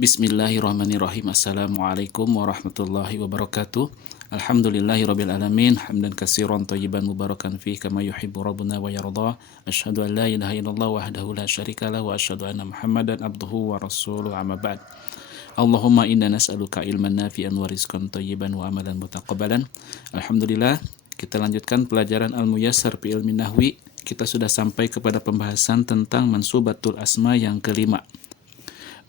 Bismillahirrahmanirrahim. Assalamualaikum warahmatullahi wabarakatuh. Alhamdulillahirabbil alamin, hamdan katsiran thayyiban mubarakan fi kama yuhibbu rabbuna wa yarda. Asyhadu an la ilaha illallah wahdahu la syarika lahu wa asyhadu anna Muhammadan abduhu wa rasuluhu, amma ba'd. Allahumma inna nas'aluka ilman nafi'an wa rizqan thayyiban wa amalan mutaqabbalan. Alhamdulillah, kita lanjutkan pelajaran Al-Muyassar fi Ilmin Nahwi. Kita sudah sampai kepada pembahasan tentang mansubatul asma yang kelima.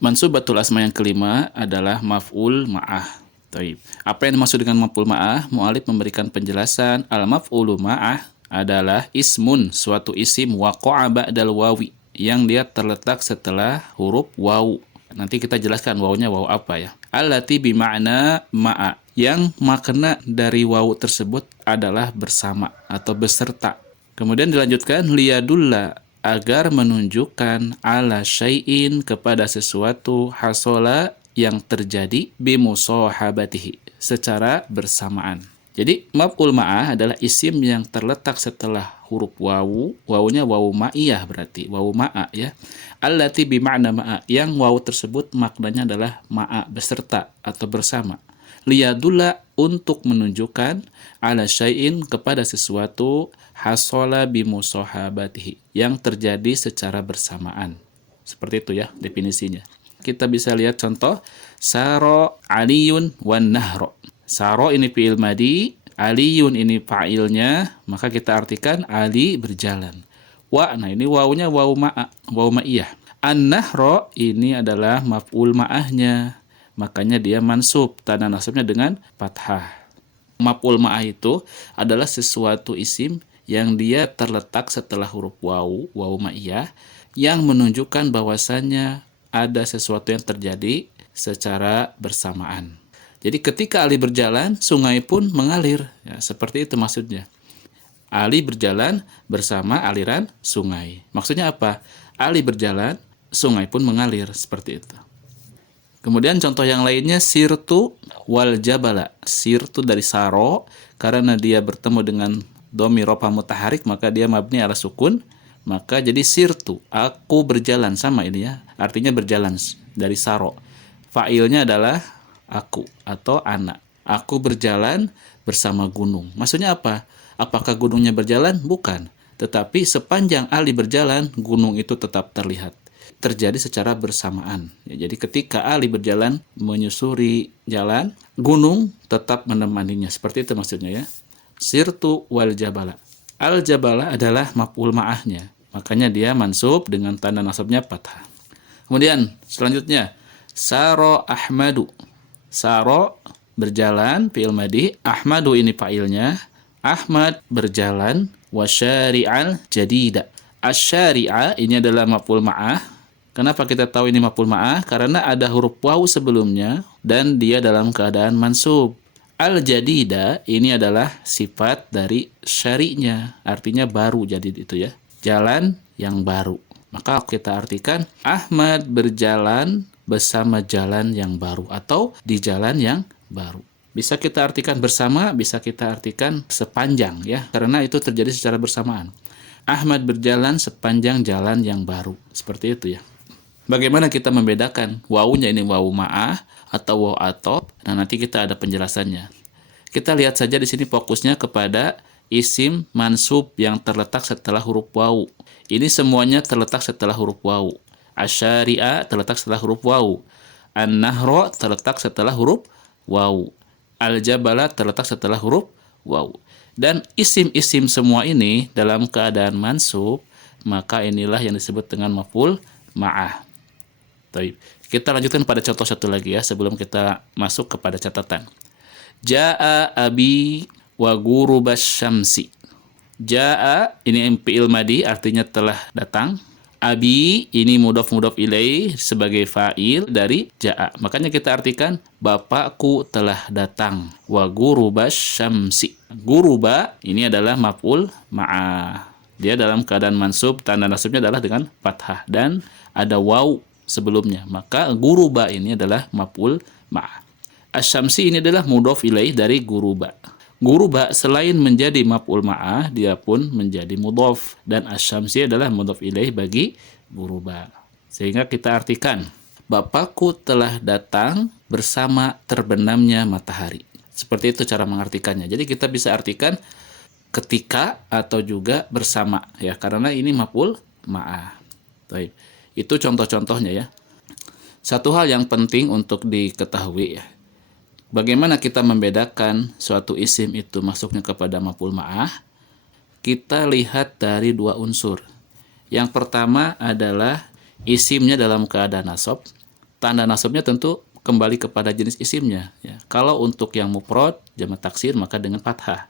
Mansubatul asma yang kelima adalah maf'ul ma'ah. Taib. Apa yang dimaksud dengan maf'ul ma'ah? Mu'alif memberikan penjelasan. Al-maf'ulu ma'ah adalah ismun, suatu isim waqa'a ba'dal wawi, yang dia terletak setelah huruf wawu. Nanti kita jelaskan wawunya wawu apa ya. Allati bima'na ma'a, yang makna dari wawu tersebut adalah bersama atau beserta. Kemudian dilanjutkan liyadulla, agar menunjukkan ala syai'in, kepada sesuatu hasola, yang terjadi bimusahabatihi, secara bersamaan. Jadi maf'ul ma'ah adalah isim yang terletak setelah huruf wawu. Wawunya wawu ma'iyah, berarti wawu ma'a ya. Allati bima'na ma'a, yang wawu tersebut maknanya adalah ma'a, beserta atau bersama. Liyadulla, untuk menunjukkan ala syai'in, kepada sesuatu hasola bimusahabatihi, yang terjadi secara bersamaan. Seperti itu ya definisinya. Kita bisa lihat contoh. Saro aliyun wan nahro. Saro ini fi'il madi, aliyun ini fa'ilnya, maka kita artikan Ali berjalan. Wa, nah ini wawunya wawu ma'a, wawu ma'iyah. An-nahro ini adalah maf'ul ma'ahnya, makanya dia mansub, tanda nasabnya dengan fathah. Maf'ul ma'ah itu adalah sesuatu isim yang dia terletak setelah huruf wawu, wawu ma'iyah, yang menunjukkan bahwasannya ada sesuatu yang terjadi secara bersamaan. Jadi ketika Ali berjalan, sungai pun mengalir. Ya, seperti itu maksudnya. Ali berjalan bersama aliran sungai. Maksudnya apa? Ali berjalan, sungai pun mengalir. Seperti itu. Kemudian contoh yang lainnya, sirtu wal jabala. Sirtu dari saro, karena dia bertemu dengan dhamir rafa mutaharik, maka dia mabni ala sukun. Maka jadi sirtu, aku berjalan, sama ini ya. Artinya berjalan dari saro. Fa'ilnya adalah aku atau anak. Aku berjalan bersama gunung. Maksudnya apa? Apakah gunungnya berjalan? Bukan. Tetapi sepanjang Ali berjalan, gunung itu tetap terlihat. Terjadi secara bersamaan. Ya, jadi ketika Ali berjalan menyusuri jalan, gunung tetap menemaninya. Seperti itu maksudnya ya. Sirtu wal jabala. Al jabala adalah maf'ul ma'ahnya. Makanya dia mansub dengan tanda nasabnya fathah. Kemudian selanjutnya, saro Ahmadu. Saro berjalan, fi'il madi. Ahmadu ini fa'ilnya. Ahmad berjalan. Wasyari'al jadida. Asyari'a ini adalah maf'ul ma'ah. Kenapa kita tahu ini maf'ul ma'ah? Karena ada huruf wawu sebelumnya dan dia dalam keadaan mansub. Al-jadida ini adalah sifat dari syari'nya, artinya baru, jadi itu ya. Jalan yang baru. Maka kita artikan Ahmad berjalan bersama jalan yang baru atau di jalan yang baru. Bisa kita artikan bersama, bisa kita artikan sepanjang ya, karena itu terjadi secara bersamaan. Ahmad berjalan sepanjang jalan yang baru. Seperti itu ya. Bagaimana kita membedakan wawunya ini wawu ma'ah atau wawu atop? Nah, nanti kita ada penjelasannya. Kita lihat saja di sini fokusnya kepada isim mansub yang terletak setelah huruf wawu. Ini semuanya terletak setelah huruf wawu. Asyari'a terletak setelah huruf wawu. An-nahro terletak setelah huruf wawu. Al-jabala terletak setelah huruf wawu. Dan isim-isim semua ini dalam keadaan mansub, maka inilah yang disebut dengan maf'ul ma'ah. Baik. Kita lanjutkan pada contoh satu lagi ya, sebelum kita masuk kepada catatan. Ja'a abi wa ghurubasy syamsi. Ja'a ini fi'il madi, artinya telah datang. Abi ini mudhaf ilaih sebagai fa'il dari ja'a. Makanya kita artikan bapakku telah datang. Wa ghurubasy syamsi. Guruba ini adalah maf'ul ma'ah. Dia dalam keadaan mansub, tanda nasabnya adalah dengan fathah dan ada waw sebelumnya. Maka guruba ini adalah maf'ul ma'ah. Asy-syamsi ini adalah mudhaf ilaih dari guruba. Guruba selain menjadi maf'ul ma'ah, dia pun menjadi mudhaf, dan asy-syamsi adalah mudhaf ilaih bagi guruba. Sehingga kita artikan bapakku telah datang bersama terbenamnya matahari. Seperti itu cara mengartikannya. Jadi kita bisa artikan ketika atau juga bersama ya, karena ini maf'ul ma'ah. Baik. Itu contoh-contohnya ya. Satu hal yang penting untuk diketahui ya, bagaimana kita membedakan suatu isim itu masuknya kepada maf'ul ma'ah? Kita lihat dari dua unsur. Yang pertama adalah isimnya dalam keadaan nasab. Tanda nasabnya tentu kembali kepada jenis isimnya ya. Kalau untuk yang mufrad jamak taksir maka dengan fathah.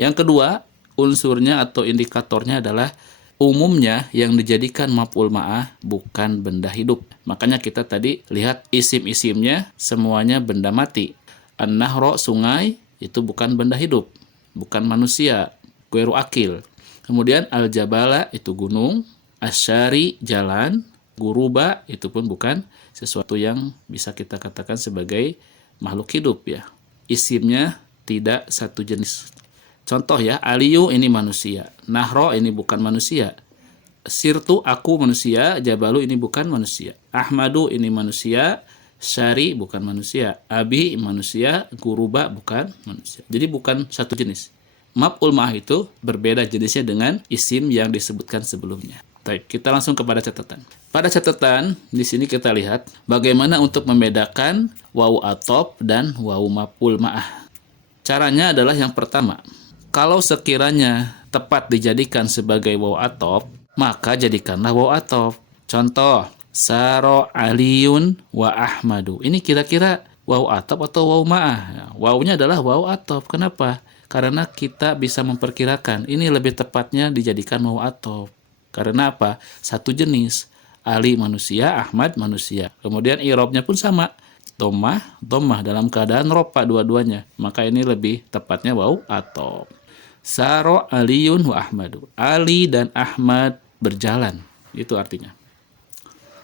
Yang kedua, unsurnya atau indikatornya adalah umumnya yang dijadikan maf'ul ma'ah bukan benda hidup. Makanya kita tadi lihat isim-isimnya semuanya benda mati. An-nahra, sungai, itu bukan benda hidup, bukan manusia, ghairu akil. Kemudian al-jabala itu gunung, asyari jalan, guruba itu pun bukan sesuatu yang bisa kita katakan sebagai makhluk hidup ya. Isimnya tidak satu jenis. Contoh ya, Aliyu ini manusia, Nahro ini bukan manusia, Sirtu aku manusia, Jabalu ini bukan manusia, Ahmadu ini manusia, Syari bukan manusia, Abi manusia, Guruba bukan manusia. Jadi bukan satu jenis. Maf'ul ma'ah itu berbeda jenisnya dengan isim yang disebutkan sebelumnya. Baik, kita langsung kepada catatan. Pada catatan, di sini kita lihat bagaimana untuk membedakan wawu atop dan wawu maf'ul ma'ah. Caranya adalah yang pertama, kalau sekiranya tepat dijadikan sebagai wawu atop, maka jadikanlah wawu atop. Contoh, Saro Aliyun wa Ahmadu. Ini kira-kira wawu atop atau wawu ma'ah? Wawunya adalah wawu atop. Kenapa? Karena kita bisa memperkirakan ini lebih tepatnya dijadikan wawu atop. Karena apa? Satu jenis. Ali manusia, Ahmad manusia. Kemudian i'rabnya pun sama. Dhammah dalam keadaan rofa dua-duanya. Maka ini lebih tepatnya wawu atop. Saro Aliyun wa Ahmadu. Ali dan Ahmad berjalan. Itu artinya.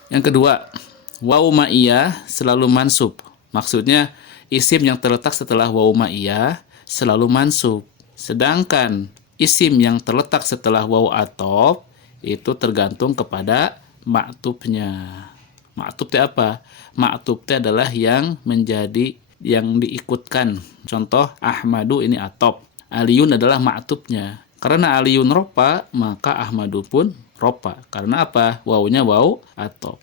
Yang kedua, wawu ma'iyah selalu mansub. Maksudnya isim yang terletak setelah wawu ma'iyah selalu mansub. Sedangkan isim yang terletak setelah wawu atop itu tergantung kepada ma'tubnya. Ma'tub itu apa? Ma'tub itu adalah yang menjadi yang diikutkan. Contoh Ahmadu ini atop. Aliyun adalah ma'tubnya. Karena Aliyun ropa, maka Ahmadu pun ropa. Karena apa? Wawunya wawu atop.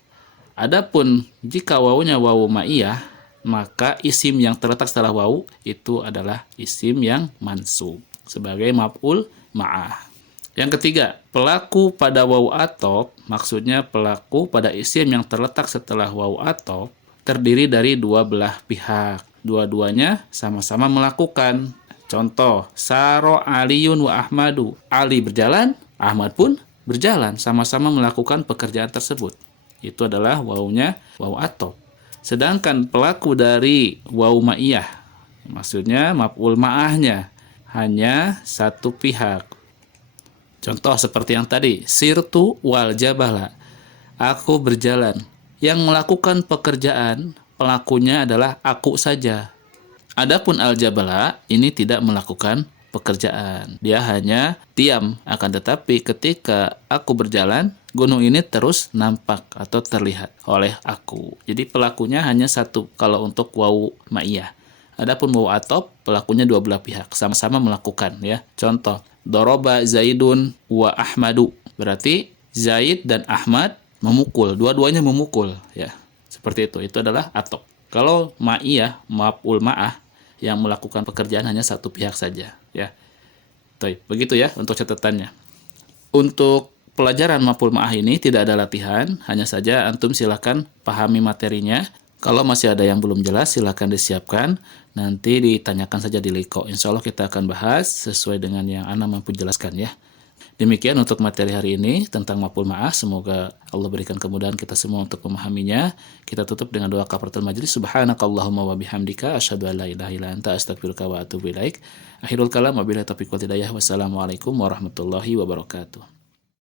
Adapun jika wawunya wawu ma'iyah, maka isim yang terletak setelah wawu itu adalah isim yang mansub sebagai maf'ul ma'ah. Yang ketiga, pelaku pada wawu atop, maksudnya pelaku pada isim yang terletak setelah wawu atop, terdiri dari dua belah pihak. Dua-duanya sama-sama melakukan. Contoh, Saro Aliyun wa Ahmadu. Ali berjalan, Ahmad pun berjalan, sama-sama melakukan pekerjaan tersebut. Itu adalah wawunya wawu atop. Sedangkan pelaku dari wawu ma'iyah, maksudnya maf'ul ma'ahnya, hanya satu pihak. Contoh seperti yang tadi, Sirtu wal jabala. Aku berjalan. Yang melakukan pekerjaan, pelakunya adalah aku saja. Adapun al-jabala ini tidak melakukan pekerjaan. Dia hanya diam. Akan tetapi ketika aku berjalan, gunung ini terus nampak atau terlihat oleh aku. Jadi pelakunya hanya satu kalau untuk wawu ma'iyah. Adapun wawu atop, pelakunya dua belah pihak. Sama-sama melakukan ya. Contoh, Doroba Zaidun wa Ahmadu. Berarti Zaid dan Ahmad memukul. Dua-duanya memukul ya. Seperti itu. Itu adalah atop. Kalau ma'iyah, maf'ul ma'ah, yang melakukan pekerjaan hanya satu pihak saja ya. Begitu ya untuk catatannya. Untuk pelajaran maf'ul ma'ah ini tidak ada latihan, hanya saja antum silakan pahami materinya. Kalau masih ada yang belum jelas silakan disiapkan, nanti ditanyakan saja di Liko. Insya Allah kita akan bahas sesuai dengan yang ana mampu jelaskan ya. Demikian untuk materi hari ini tentang maf'ul ma'ah. Semoga Allah berikan kemudahan kita semua untuk memahaminya. Kita tutup dengan doa kafaratul majlis. Subhanakallahumma wa bihamdika asyhadu an la ilaha illa anta astaghfiruka wa atubu ilaik. Akhirul kalam wabillahi taufiq wal hidayah. Wassalamualaikum warahmatullahi wabarakatuh.